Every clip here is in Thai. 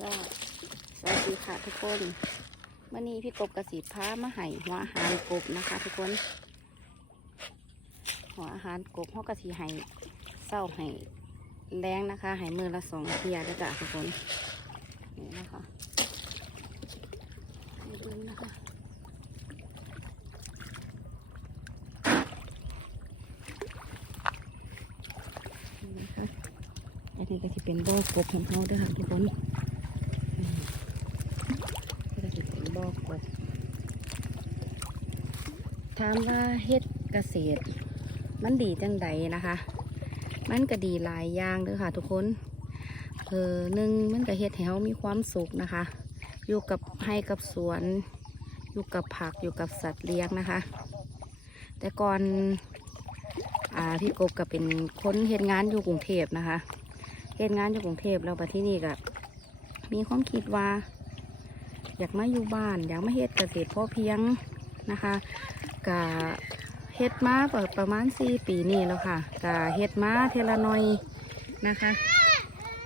จ้าสวัสดีค่ะทุกคนวันนี้พี่กบกระสีพามาให้หัวอาหารกบนะคะ ทุกคน หัวอาหารกบเขากระสีให้เศร้าให้แรงนะคะให้มือละสองเทียแล้วจ้ะทุกคนนี่นะคะนี่ดูนะคะนี่นะคะอันนี้ก็จะเป็นบ่อกบของเขาด้วยค่ะทุกคน ก็จะเป็นบ่อกบ ถามว่าเฮ็ดเกษตร มันดีจังใดนะคะ มันก็ดีหลายอย่างเด้อค่ะ ทุกคนเออหนึ่งมันก็เฮ็ดให้เรามีความสุขนะคะ อยู่กับให้กับสวน อยู่กับผักอยู่กับสัตว์เลี้ยงนะคะ แต่ก่อนอ่าพี่กบก็เป็นคนเฮ็ดงานอยู่กรุงเทพนะคะเฮ็ดงานอยู่กรุงเทพแล้วมาที่นี่ก็มีความคิดว่า อยากมาอยู่บ้าน อยากมาเฮ็ดเกษตรพอเพียง นะคะกะเฮ็ดมาประมาณสี่ปีนี่แล้วค่ะกะเฮ็ดมาเทละหน่อยนะคะ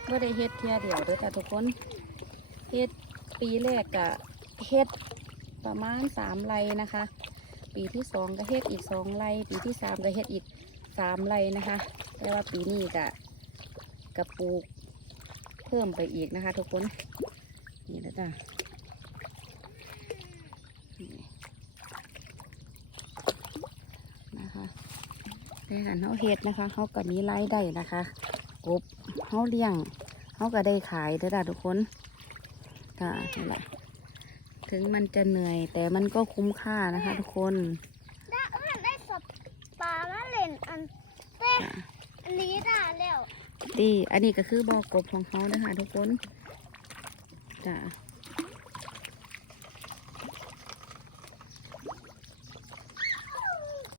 ไม่ได้เฮ็ดเทียเดียวเด้อแต่ทุกคนเฮ็ดปีแรกกะเฮ็ดประมาณสามไร่นะคะ ปีที่สองก็เฮ็ดอีกสองไร่ปีที่สามก็เฮ็ดอีกสามไร่นะคะแต่ว่าปีนี้กะกะปลูกเพิ่มไปอีกนะคะ ทุกคนนี่แล้วจ้ะนะคะ ในการเขาเฮ็ดนะคะเขาก็มีรายได้นะคะกบเขาเลี้ยงเขาก็ได้ขายเด้อจ้ะทุกคนก็นี่แหละถึงมันจะเหนื่อยแต่มันก็คุ้มค่านะคะ ทุกคนได้เอิ้นได้สบปลามาเล่นอันเต้จ้ะอันนี้ได้แล้วดีอันนี้ก็คือบอกกบของเขานะคะทุกคนจ้ะ